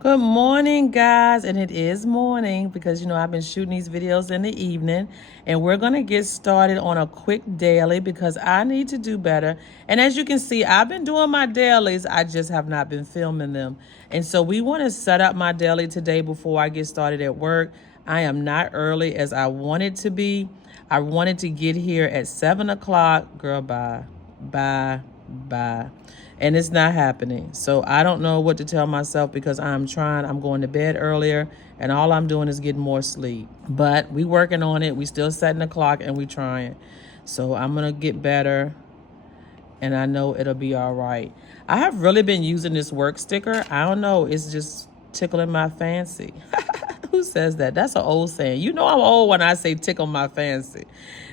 Good morning, guys, and it is morning because I've been shooting these videos in the evening, and we're going to get started on a quick daily because I need to do better. And as you can see, I've been doing my dailies, I just have not been filming them. And so we want to set up my daily today before I get started at work. I am not early as I wanted to be. I wanted to get here at 7 o'clock. Girl, bye, bye, bye. And it's not happening. So I don't know what to tell myself because I'm going to bed earlier and all I'm doing is getting more sleep. But we working on it. We still setting the clock and we trying. So I'm going to get better and I know it'll be all right. I have really been using this work sticker. I don't know. It's just tickling my fancy. Who says that? That's an old saying. You know I'm old when I say tickle my fancy.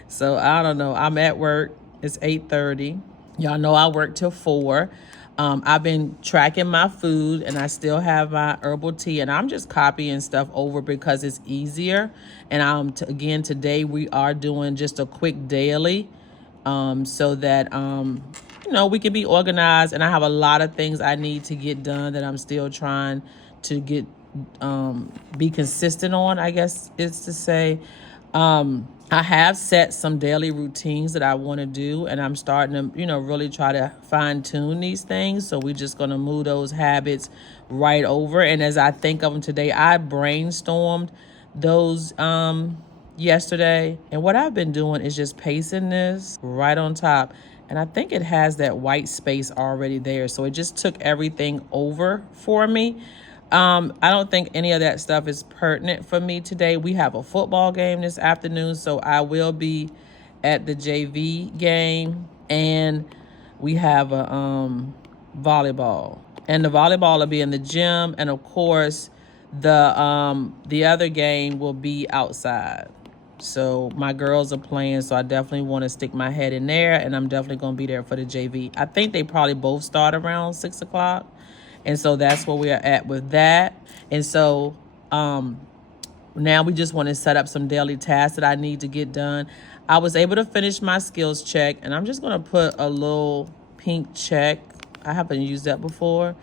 So I don't know. I'm at work. It's 8:30. Y'all know I work till 4. I've been tracking my food and I still have my herbal tea and I'm just copying stuff over because it's easier. And again, today we are doing just a quick daily so that, we can be organized. And I have a lot of things I need to get done that I'm still trying to be consistent on, I guess is to say. I have set some daily routines that I want to do, and I'm starting to, really try to fine tune these things. So we're just going to move those habits right over. And as I think of them today, I brainstormed those yesterday. And what I've been doing is just pasting this right on top. And I think it has that white space already there. So it just took everything over for me. I don't think any of that stuff is pertinent for me today. We have a football game this afternoon, so I will be at the JV game, and we have a volleyball. And the volleyball will be in the gym, and of course, the other game will be outside. So my girls are playing, so I definitely want to stick my head in there, and I'm definitely going to be there for the JV. I think they probably both start around 6 o'clock. And so that's where we are at with that. And so now we just want to set up some daily tasks that I need to get done. I was able to finish my skills check, and I'm just going to put a little pink check. I haven't used that before.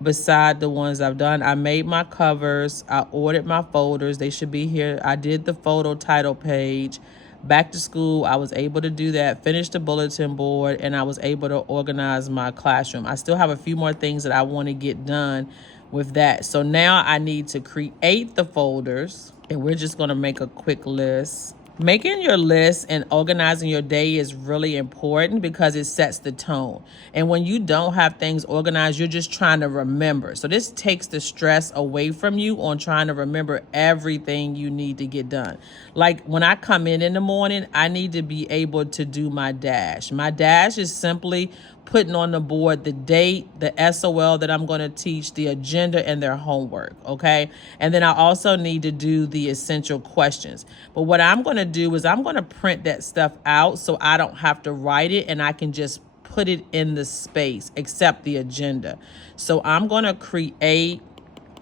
Beside the ones I've done, I made my covers. I ordered my folders. They should be here. I did the photo title page. Back to school, I was able to do that, finish the bulletin board, and I was able to organize my classroom. I still have a few more things that I want to get done with that. So now I need to create the folders, and we're just going to make a quick list. Making your list and organizing your day is really important because it sets the tone. And when you don't have things organized, you're just trying to remember. So this takes the stress away from you on trying to remember everything you need to get done. Like when I come in the morning, I need to be able to do my dash. My dash is simply putting on the board the date, the SOL that I'm going to teach, the agenda, and their homework, okay? And then I also need to do the essential questions. But what I'm going to do is I'm going to print that stuff out so I don't have to write it and I can just put it in the space except the agenda. So I'm going to create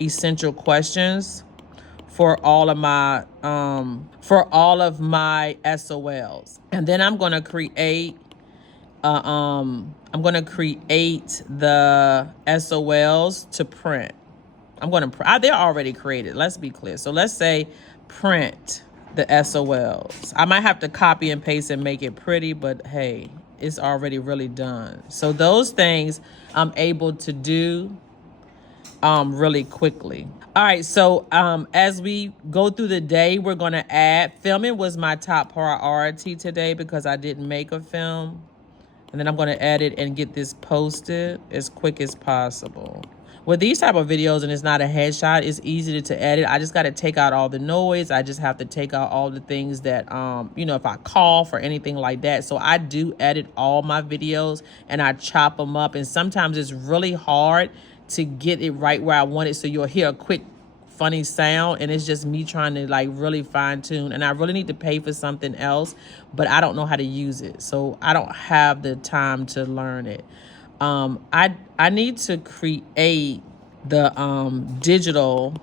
essential questions for all of my SOLs. And then I'm going to create the SOLs to print. They're already created. Let's be clear. So let's say print the SOLs. I might have to copy and paste and make it pretty, but hey, it's already really done. So those things I'm able to do really quickly. All right, so as we go through the day, we're going to add. Filming was my top priority today because I didn't make a film. And then I'm going to edit and get this posted as quick as possible. With these type of videos and it's not a headshot, it's easy to edit. I just got to take out all the noise. I just have to take out all the things that, if I cough or anything like that. So I do edit all my videos and I chop them up. And sometimes it's really hard to get it right where I want it. So you'll hear a quick funny sound and it's just me trying to like really fine tune, and I really need to pay for something else, but I don't know how to use it, so I don't have the time to learn it. I need to create the digital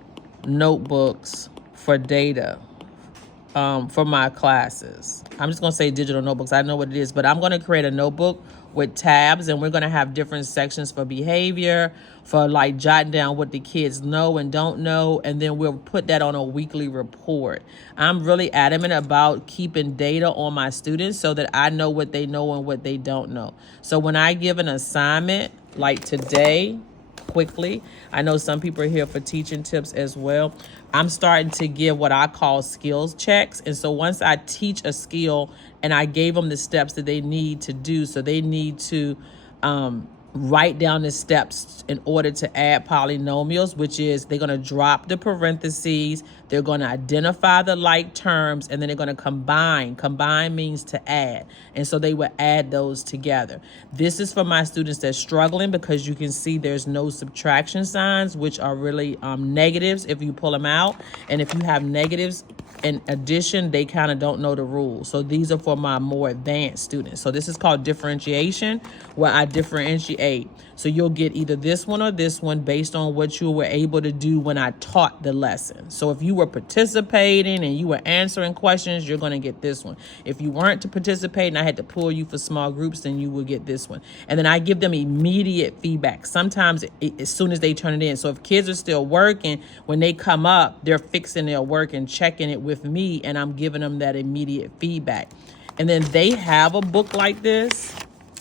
notebooks for data for my classes. I'm just gonna say digital notebooks. I know what it is, but I'm gonna create a notebook with tabs, and we're going to have different sections for behavior, for like jotting down what the kids know and don't know, and then we'll put that on a weekly report. I'm really adamant about keeping data on my students so that I know what they know and what they don't know. So when I give an assignment like today, quickly, I know some people are here for teaching tips as well, I'm starting to give what I call skills checks. And so once I teach a skill and I gave them the steps that they need to do, so they need to write down the steps in order to add polynomials, which is they're going to drop the parentheses, they're going to identify the like terms, and then they're going to combine. Combine means to add. And so they will add those together. This is for my students that's struggling, because you can see there's no subtraction signs, which are really negatives if you pull them out. And if you have negatives in addition, they kind of don't know the rules. So these are for my more advanced students. So this is called differentiation, where I differentiate. So you'll get either this one or this one based on what you were able to do when I taught the lesson. So if you were participating and you were answering questions, you're going to get this one. If you weren't to participate and I had to pull you for small groups, then you will get this one. And then I give them immediate feedback, sometimes as soon as they turn it in. So if kids are still working, when they come up, they're fixing their work and checking it with me, and I'm giving them that immediate feedback. And then they have a book like this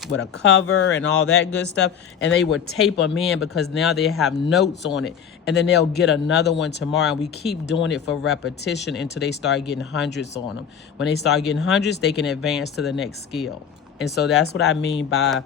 with a cover and all that good stuff, and they would tape them in because now they have notes on it, and then they'll get another one tomorrow, and we keep doing it for repetition until they start getting hundreds on them. When they start getting hundreds, they can advance to the next skill. And so that's what I mean by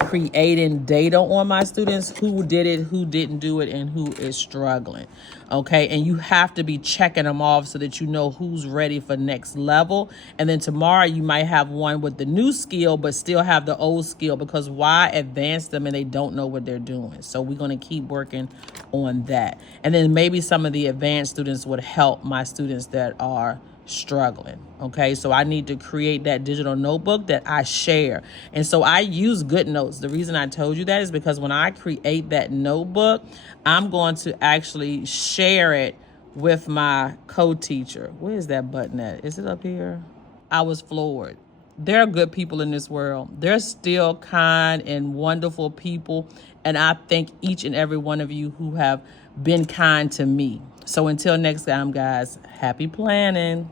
creating data on my students, who did it, who didn't do it, and who is struggling. Okay, and you have to be checking them off so that you know who's ready for next level. And then tomorrow you might have one with the new skill but still have the old skill, because why advance them and they don't know what they're doing? So we're going to keep working on that. And then maybe some of the advanced students would help my students that are struggling. Okay, so I need to create that digital notebook that I share. And so I use Goodnotes. The reason I told you that is because when I create that notebook, I'm going to actually share it with my co-teacher. Where is that button at? Is it up here? I was floored. There are good people in this world. They're still kind and wonderful people. And I thank each and every one of you who have been kind to me. So until next time, guys, happy planning.